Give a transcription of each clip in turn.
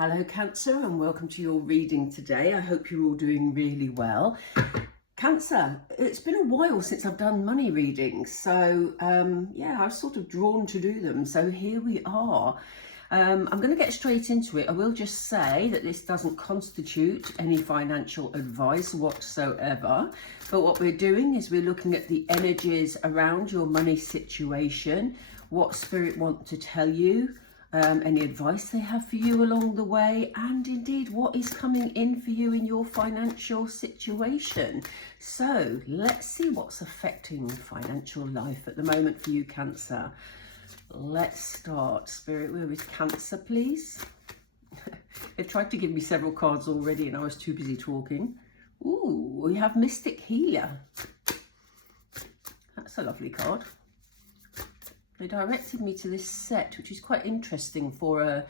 Hello Cancer, and welcome to your reading today. I hope you're all doing really well. Cancer, it's been a while since I've done money readings, so yeah, I was sort of drawn to do them, so here we are. I'm going to get straight into it. I will just say that this doesn't constitute any financial advice whatsoever, but what we're doing is we're looking at the energies around your money situation, what Spirit want to tell you, any advice they have for you along the way, and indeed what is coming in for you in your financial situation. So let's see what's affecting financial life at the moment for you, Cancer. Let's start. Spirit, where is Cancer, please? They've tried to give me several cards already and I was too busy talking. Ooh, we have Mystic Healer. That's a lovely card. They directed me to this set, which is quite interesting for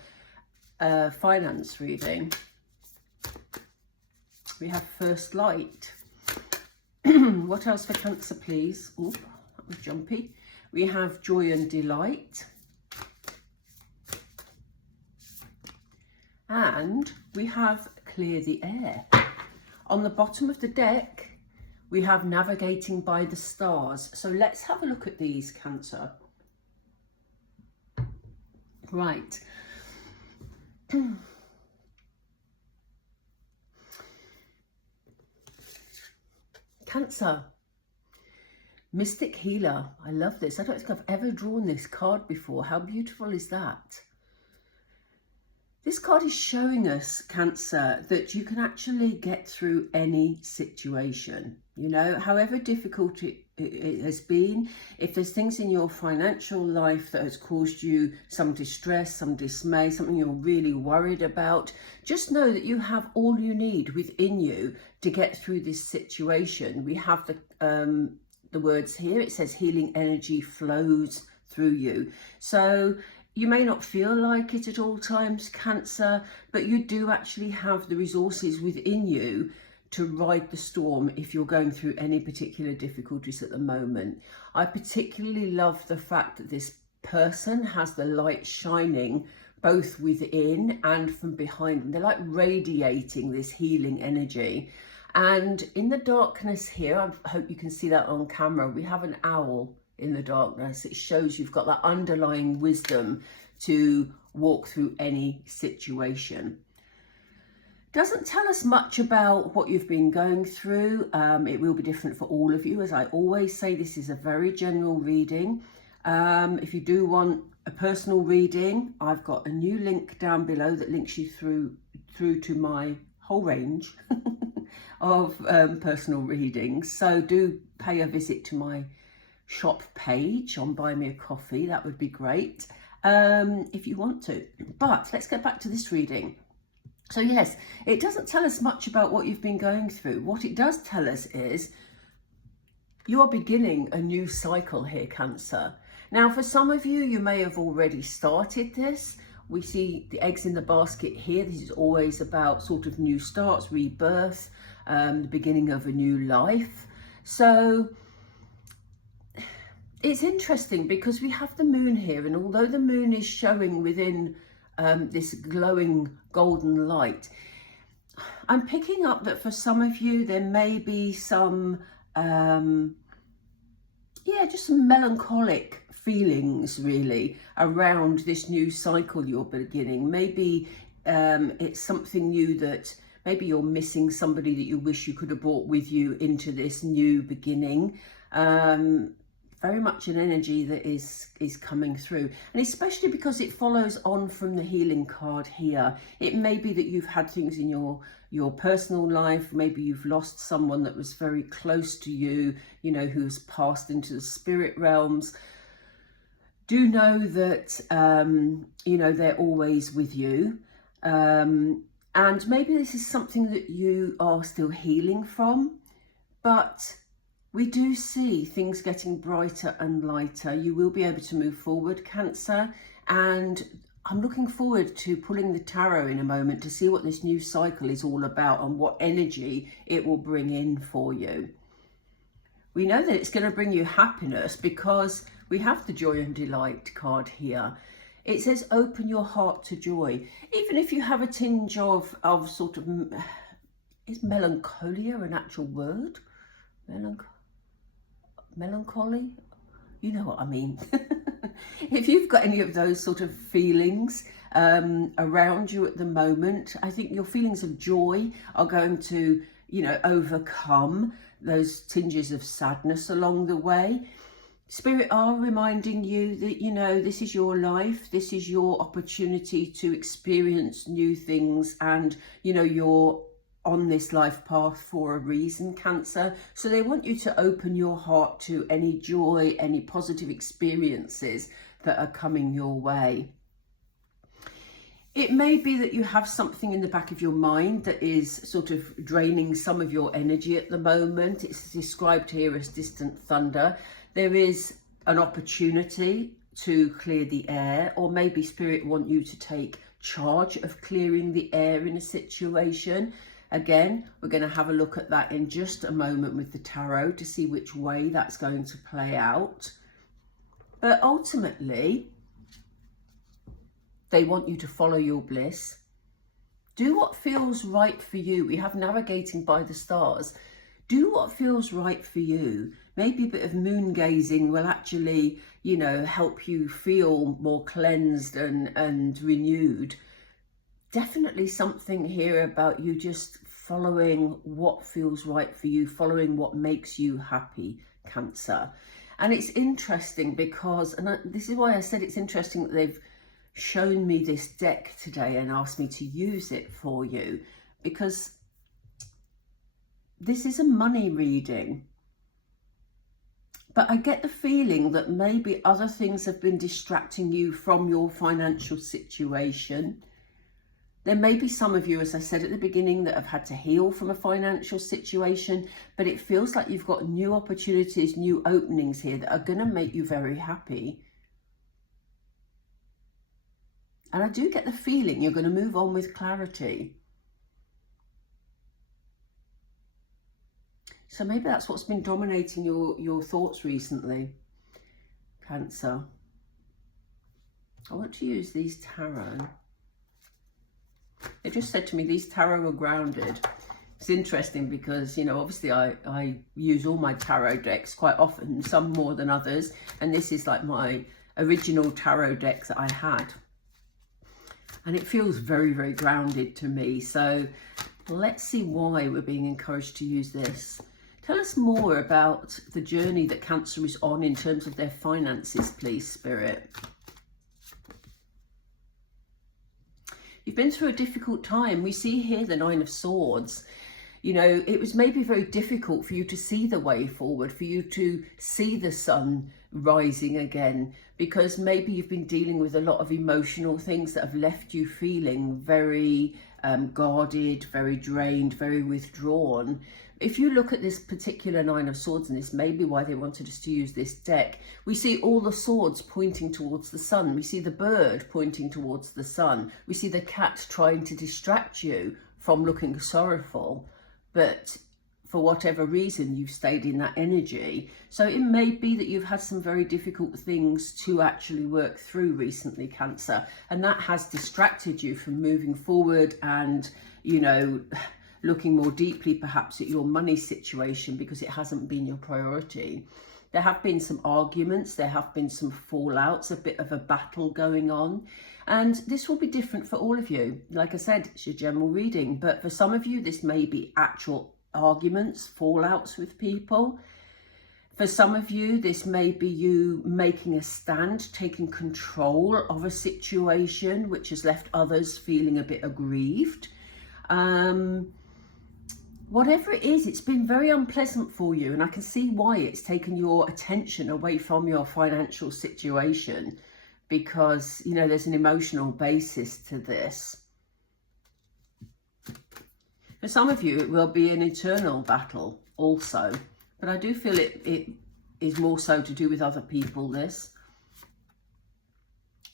a finance reading. We have First Light. What else for Cancer, please? Oop, that was jumpy. We have Joy and Delight. And we have Clear the Air. On the bottom of the deck, we have Navigating by the Stars. So let's have a look at these, Cancer. Right. Cancer. Mystic Healer. I love this. I don't think I've ever drawn this card before. How beautiful is that? This card is showing us, Cancer, that you can actually get through any situation. You know, however difficult it has been, if there's things in your financial life that has caused you some distress, some dismay, something you're really worried about, just know that you have all you need within you to get through this situation. We have the words here. It says healing energy flows through you. So you may not feel like it at all times, Cancer, but you do actually have the resources within you to ride the storm if you're going through any particular difficulties at the moment. I particularly love the fact that this person has the light shining both within and from behind them. They're like radiating this healing energy. And in the darkness here, I hope you can see that on camera, we have an owl in the darkness. It shows you've got that underlying wisdom to walk through any situation. Doesn't tell us much about what you've been going through. It will be different for all of you. As I always say, this is a very general reading. If you do want a personal reading, I've got a new link down below that links you through to my whole range of personal readings. So do pay a visit to my shop page on Buy Me a Coffee. That would be great if you want to. But let's get back to this reading. So yes, it doesn't tell us much about what you've been going through. What it does tell us is you are beginning a new cycle here, Cancer. Now, for some of you, you may have already started this. We see the eggs in the basket here. This is always about sort of new starts, rebirth, the beginning of a new life. So it's interesting because we have the moon here, and although the moon is showing within this glowing golden light, I'm picking up that for some of you there may be some just some melancholic feelings really around this new cycle you're beginning. Maybe it's something new, that maybe you're missing somebody that you wish you could have brought with you into this new beginning. Very much an energy that is coming through, and especially because it follows on from the healing card here. It may be that you've had things in your personal life. Maybe you've lost someone that was very close to you, you know, who's passed into the spirit realms. Do know that you know, they're always with you, and maybe this is something that you are still healing from, but we do see things getting brighter and lighter. You will be able to move forward, Cancer, and I'm looking forward to pulling the tarot in a moment to see what this new cycle is all about and what energy it will bring in for you. We know that it's going to bring you happiness because we have the Joy and Delight card here. It says open your heart to joy. Even if you have a tinge of sort of, is melancholia an actual word? Melancholy? You know what I mean. If you've got any of those sort of feelings around you at the moment, I think your feelings of joy are going to, you know, overcome those tinges of sadness along the way. Spirit are reminding you that, you know, this is your life, this is your opportunity to experience new things, and, you know, you're on this life path for a reason, Cancer. So they want you to open your heart to any joy, any positive experiences that are coming your way. It may be that you have something in the back of your mind that is sort of draining some of your energy at the moment. It's described here as distant thunder. There is an opportunity to clear the air, or maybe Spirit want you to take charge of clearing the air in a situation. Again, we're going to have a look at that in just a moment with the tarot to see which way that's going to play out. But ultimately, they want you to follow your bliss. Do what feels right for you. We have navigating by the stars. Do what feels right for you. Maybe a bit of moon gazing will actually, you know, help you feel more cleansed and renewed. Definitely something here about you just following what feels right for you, following what makes you happy, Cancer. And it's interesting because, this is why I said it's interesting that they've shown me this deck today and asked me to use it for you, because this is a money reading. But I get the feeling that maybe other things have been distracting you from your financial situation. There may be some of you, as I said at the beginning, that have had to heal from a financial situation, but it feels like you've got new opportunities, new openings here that are going to make you very happy. And I do get the feeling you're going to move on with clarity. So maybe that's what's been dominating your thoughts recently, Cancer. I want to use these tarot. They just said to me these tarot are grounded. It's interesting because, you know, obviously I use all my tarot decks quite often, some more than others. And this is like my original tarot deck that I had. And it feels very, very grounded to me. So let's see why we're being encouraged to use this. Tell us more about the journey that Cancer is on in terms of their finances, please, Spirit. You've been through a difficult time. We see here the Nine of Swords. You know, it was maybe very difficult for you to see the way forward, for you to see the sun rising again, because maybe you've been dealing with a lot of emotional things that have left you feeling very guarded, very drained, very withdrawn. If you look at this particular Nine of Swords, and this may be why they wanted us to use this deck, we see all the swords pointing towards the sun. We see the bird pointing towards the sun. We see the cat trying to distract you from looking sorrowful. But for whatever reason, you've stayed in that energy. So it may be that you've had some very difficult things to actually work through recently, Cancer. And that has distracted you from moving forward and, you know, looking more deeply perhaps at your money situation, because it hasn't been your priority. There have been some arguments, there have been some fallouts, a bit of a battle going on. And this will be different for all of you. Like I said, it's your general reading, but for some of you, this may be actual arguments, fallouts with people. For some of you, this may be you making a stand, taking control of a situation which has left others feeling a bit aggrieved. Whatever it is, it's been very unpleasant for you, and I can see why it's taken your attention away from your financial situation, because, you know, there's an emotional basis to this. For some of you, it will be an internal battle also, but I do feel it is more so to do with other people, this.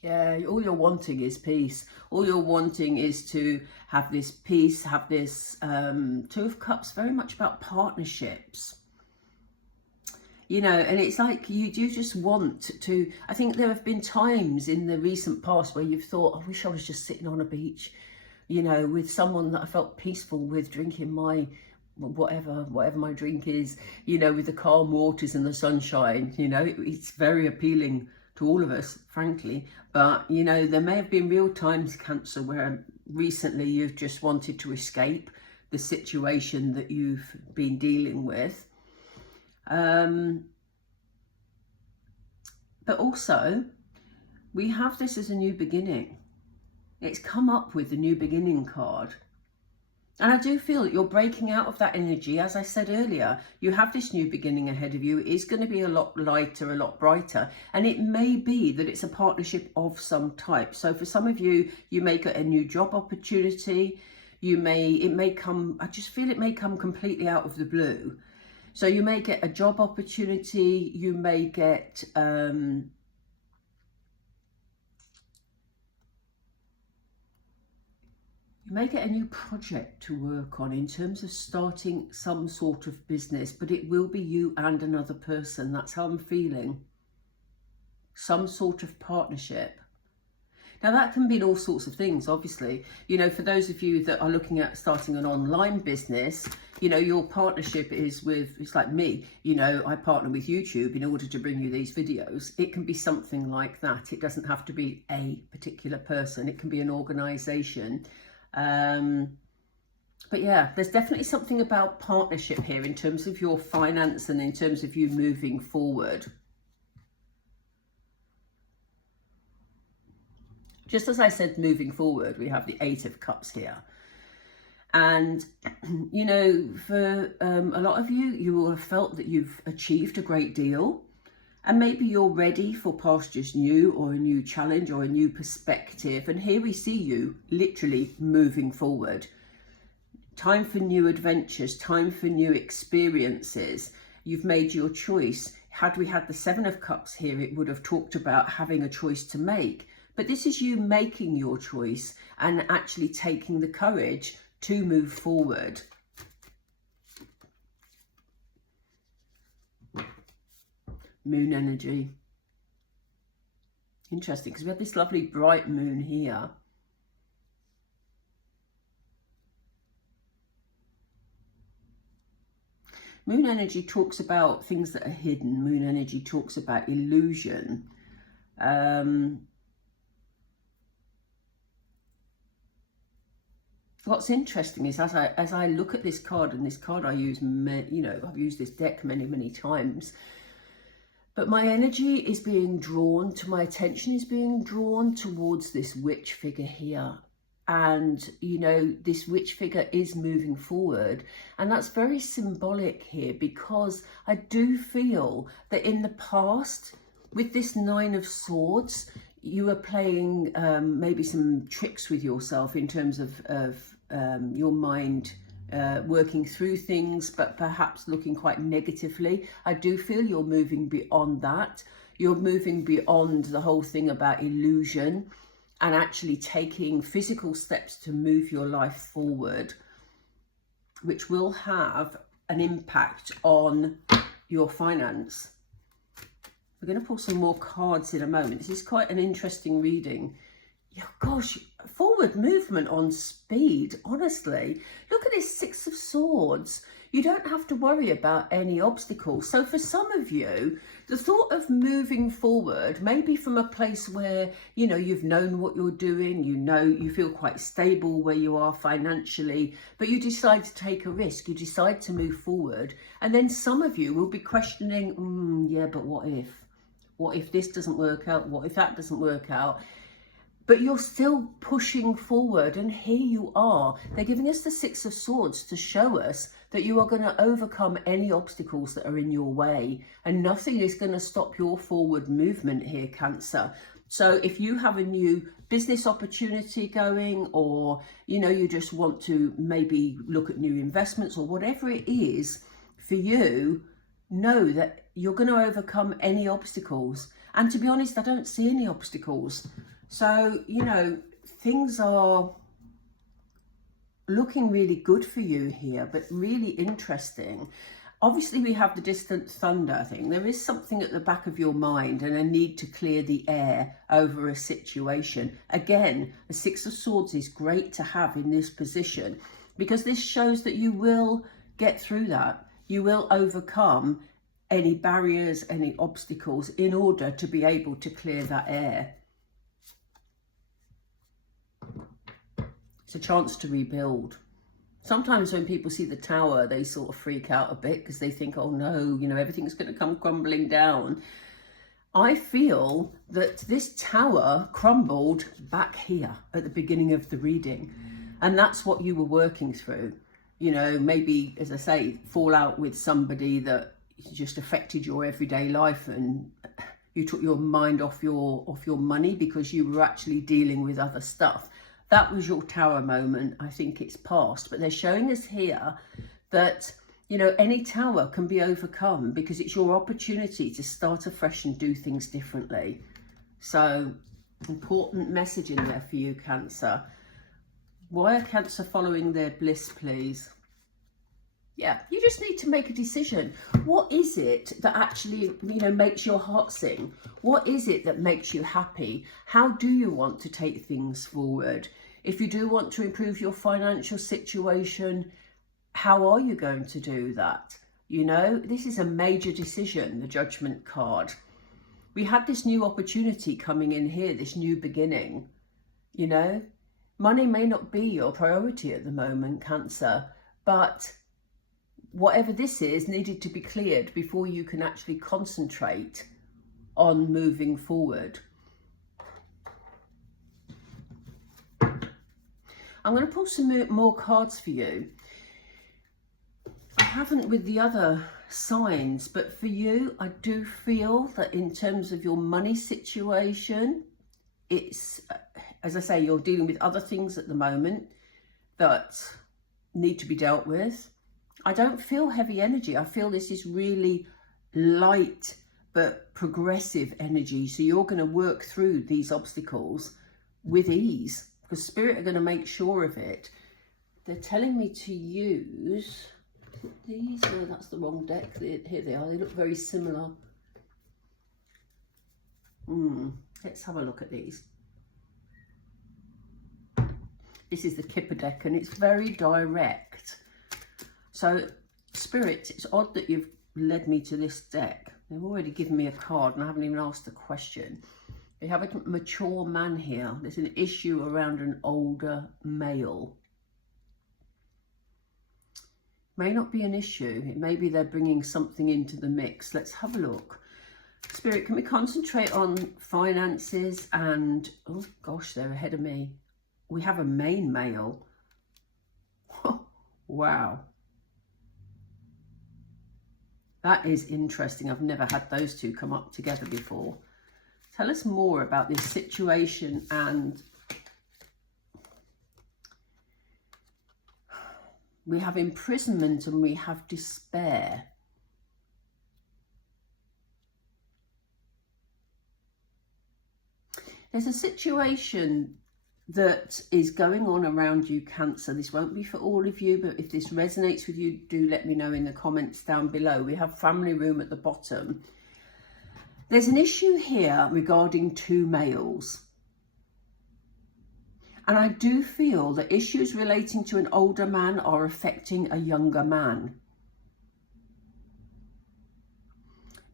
Yeah, all you're wanting is peace. All you're wanting is to have this peace, have this Two of Cups, very much about partnerships. You know, and it's like you do just want to, I think there have been times in the recent past where you've thought, I wish I was just sitting on a beach, you know, with someone that I felt peaceful with, drinking my whatever my drink is, you know, with the calm waters and the sunshine. You know, it's very appealing to all of us, frankly. But, you know, there may have been real times, Cancer, where recently you've just wanted to escape the situation that you've been dealing with. But also, we have this as a new beginning. It's come up with the new beginning card. And I do feel that you're breaking out of that energy. As I said earlier, you have this new beginning ahead of you. It is going to be a lot lighter, a lot brighter. And it may be that it's a partnership of some type. So for some of you, you may get a new job opportunity. It may come, I just feel it may come completely out of the blue. So you may get a job opportunity, you may get you may get a new project to work on in terms of starting some sort of business, but it will be you and another person. That's how I'm feeling. Some sort of partnership. Now that can be all sorts of things, obviously. You know, for those of you that are looking at starting an online business, you know, your partnership is with, it's like me, you know, I partner with YouTube in order to bring you these videos. It can be something like that. It doesn't have to be a particular person. It can be an organization. But yeah, there's definitely something about partnership here in terms of your finance and in terms of you moving forward. Just as I said, moving forward, we have the 8 of Cups here. And, you know, for a lot of you, you will have felt that you've achieved a great deal. And maybe you're ready for pastures new, or a new challenge, or a new perspective. And here we see you literally moving forward. Time for new adventures, time for new experiences. You've made your choice. Had we had the 7 of Cups here, it would have talked about having a choice to make. But this is you making your choice and actually taking the courage to move forward. Moon energy. Interesting, because we have this lovely bright moon here. Moon energy talks about things that are hidden. Moon energy talks about illusion. What's interesting is as I look at this card, and this card I use, you know, I've used this deck many times, but my energy is being drawn to, my attention is being drawn towards this witch figure here. And, you know, this witch figure is moving forward. And that's very symbolic here, because I do feel that in the past, with this 9 of Swords, you were playing maybe some tricks with yourself in terms of your mind working through things, but perhaps looking quite negatively. I do feel you're moving beyond that. You're moving beyond the whole thing about illusion and actually taking physical steps to move your life forward, which will have an impact on your finance. We're going to pull some more cards in a moment. This is quite an interesting reading. Yeah, gosh, forward movement on speed, honestly. Look at this 6 of Swords. You don't have to worry about any obstacles. So for some of you, the thought of moving forward, maybe from a place where, you know, you've known what you're doing, you know, you feel quite stable where you are financially, but you decide to take a risk, you decide to move forward. And then some of you will be questioning, yeah, but what if? What if this doesn't work out? What if that doesn't work out? But you're still pushing forward, and here you are. They're giving us the 6 of Swords to show us that you are going to overcome any obstacles that are in your way, and nothing is going to stop your forward movement here, Cancer. So if you have a new business opportunity going, or, you know, you just want to maybe look at new investments or whatever it is for you, know that you're going to overcome any obstacles. And to be honest, I don't see any obstacles. So, you know, things are looking really good for you here, but really interesting. Obviously, we have the distant thunder thing. There is something at the back of your mind and a need to clear the air over a situation. Again, the Six of Swords is great to have in this position because this shows that you will get through that. You will overcome any barriers, any obstacles in order to be able to clear that air. It's a chance to rebuild. Sometimes when people see the tower, they sort of freak out a bit because they think, oh no, you know, everything's going to come crumbling down. I feel that this tower crumbled back here at the beginning of the reading. And that's what you were working through. You know, maybe, as I say, fallout with somebody that just affected your everyday life and you took your mind off your money because you were actually dealing with other stuff. That was your tower moment. I think it's past, but they're showing us here that, you know, any tower can be overcome because it's your opportunity to start afresh and do things differently. So, important message in there for you, Cancer. Why are Cancer following their bliss, please? Yeah, you just need to make a decision. What is it that actually, you know, makes your heart sing? What is it that makes you happy? How do you want to take things forward? If you do want to improve your financial situation, how are you going to do that? You know, this is a major decision, the Judgment card. We had this new opportunity coming in here, this new beginning. You know, money may not be your priority at the moment, Cancer, but whatever this is needed to be cleared before you can actually concentrate on moving forward. I'm going to pull some more cards for you. I haven't with the other signs, but for you, I do feel that in terms of your money situation, it's, as I say, you're dealing with other things at the moment that need to be dealt with. I don't feel heavy energy. I feel this is really light but progressive energy. So you're going to work through these obstacles with ease because Spirit are going to make sure of it. They're telling me to use these. No, that's the wrong deck. Here they are. They look very similar. Let's have a look at these. This is the Kipper deck and it's very direct. So, Spirit, it's odd that you've led me to this deck. They've already given me a card and I haven't even asked a question. They have a mature man here. There's an issue around an older male. May not be an issue. It may be they're bringing something into the mix. Let's have a look. Spirit, can we concentrate on finances and... Oh, gosh, they're ahead of me. We have a main male. Wow. That is interesting. I've never had those two come up together before. Tell us more about this situation. And we have imprisonment and we have despair. There's a situation that is going on around you, Cancer. This won't be for all of you, but if this resonates with you, do let me know in the comments down below. We have family room at the bottom. There's an issue here regarding two males. And I do feel that issues relating to an older man are affecting a younger man.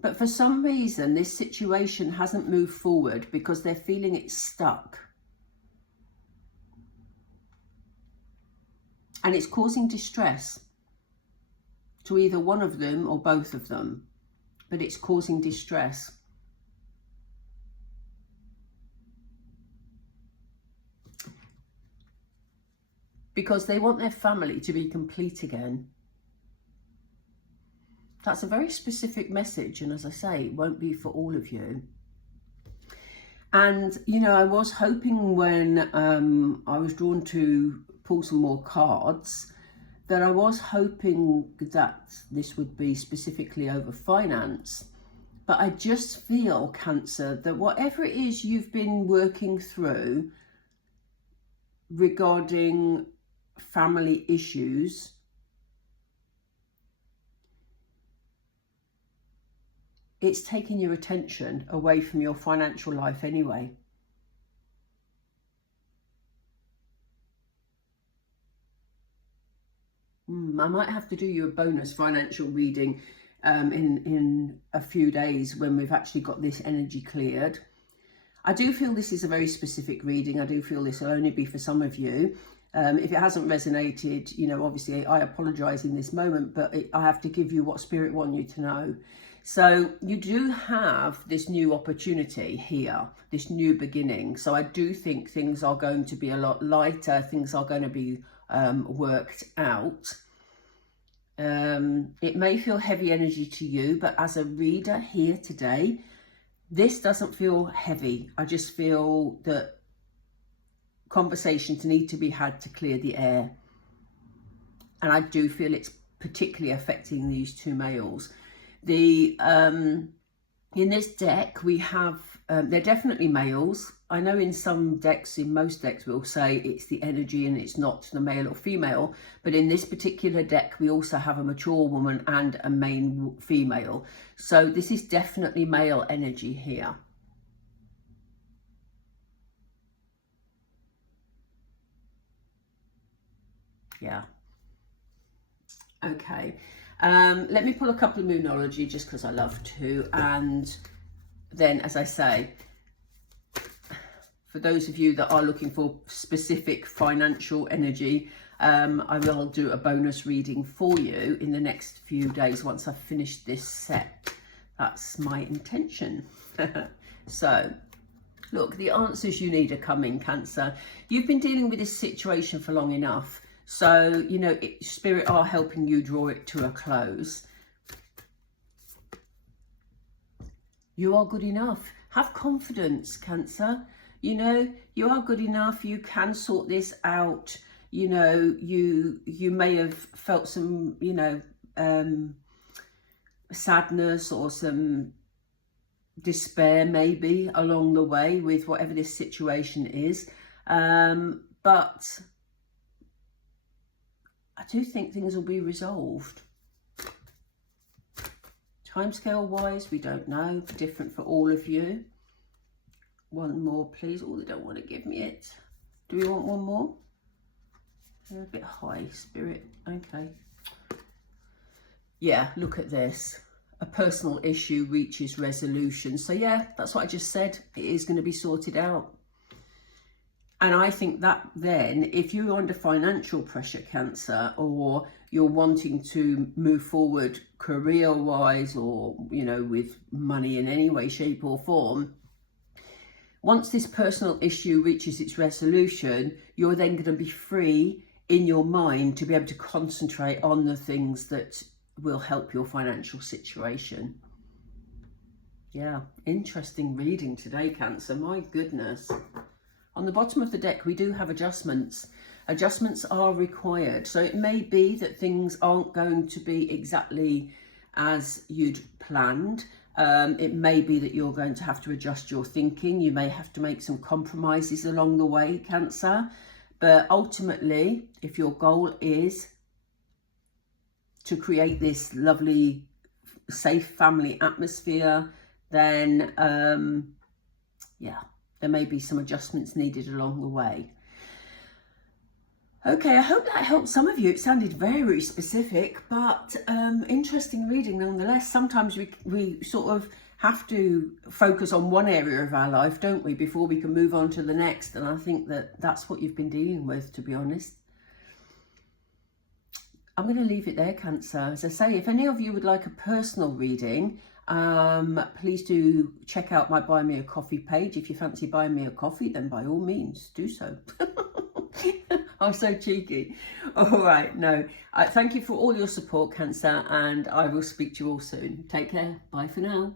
But for some reason, this situation hasn't moved forward because they're feeling it's stuck. And it's causing distress to either one of them or both of them. But it's causing distress. Because they want their family to be complete again. That's a very specific message. And as I say, it won't be for all of you. And, you know, I was hoping when I was drawn to pull some more cards, that I was hoping that this would be specifically over finance. But I just feel, Cancer, that whatever it is you've been working through regarding family issues, it's taking your attention away from your financial life anyway. I might have to do you a bonus financial reading in a few days when we've actually got this energy cleared. I do feel this is a very specific reading. I do feel this will only be for some of you. If it hasn't resonated, you know, obviously I apologise in this moment, but I have to give you what Spirit want you to know. So you do have this new opportunity here, this new beginning. So I do think things are going to be a lot lighter. Things are going to be worked out. It may feel heavy energy to you, but as a reader here today, this doesn't feel heavy. I just feel that conversations need to be had to clear the air. And I do feel it's particularly affecting these two males. In this deck, we have, they're definitely males. I know in some decks, in most decks, we'll say it's the energy and it's not the male or female. But in this particular deck, we also have a mature woman and a main female. So this is definitely male energy here. Yeah. Okay. Let me pull a couple of Moonology just because I love to. And then, as I say, for those of you that are looking for specific financial energy, I will do a bonus reading for you in the next few days once I've finished this set. That's my intention. So, look, the answers you need are coming, Cancer. You've been dealing with this situation for long enough. So, you know, Spirit are helping you draw it to a close. You are good enough. Have confidence, Cancer. You know, you are good enough. You can sort this out. You know, you may have felt some, you know, sadness or some despair maybe along the way with whatever this situation is. But I do think things will be resolved. Timescale wise, we don't know. Different for all of you. One more, please. Oh, they don't want to give me it. Do we want one more? They're a bit high, Spirit. Okay. Yeah, look at this. A personal issue reaches resolution. So yeah, that's what I just said. It is going to be sorted out. And I think that then, if you're under financial pressure, Cancer, or you're wanting to move forward career-wise or, you know, with money in any way, shape or form, once this personal issue reaches its resolution, you're then going to be free in your mind to be able to concentrate on the things that will help your financial situation. Yeah, interesting reading today, Cancer. My goodness. On the bottom of the deck, we do have adjustments. Adjustments are required. So it may be that things aren't going to be exactly as you'd planned. It may be that you're going to have to adjust your thinking. You may have to make some compromises along the way, Cancer. But ultimately, if your goal is to create this lovely, safe family atmosphere, then, yeah, there may be some adjustments needed along the way. Okay, I hope that helped some of you. It sounded very specific, but interesting reading nonetheless. Sometimes we sort of have to focus on one area of our life, don't we, before we can move on to the next. And I think that that's what you've been dealing with, to be honest. I'm going to leave it there, Cancer. As I say, if any of you would like a personal reading, please do check out my Buy Me a Coffee page. If you fancy buying me a coffee, then by all means do so. I'm so cheeky. All right, no. Thank you for all your support, Cancer, and I will speak to you all soon. Take care. Bye for now.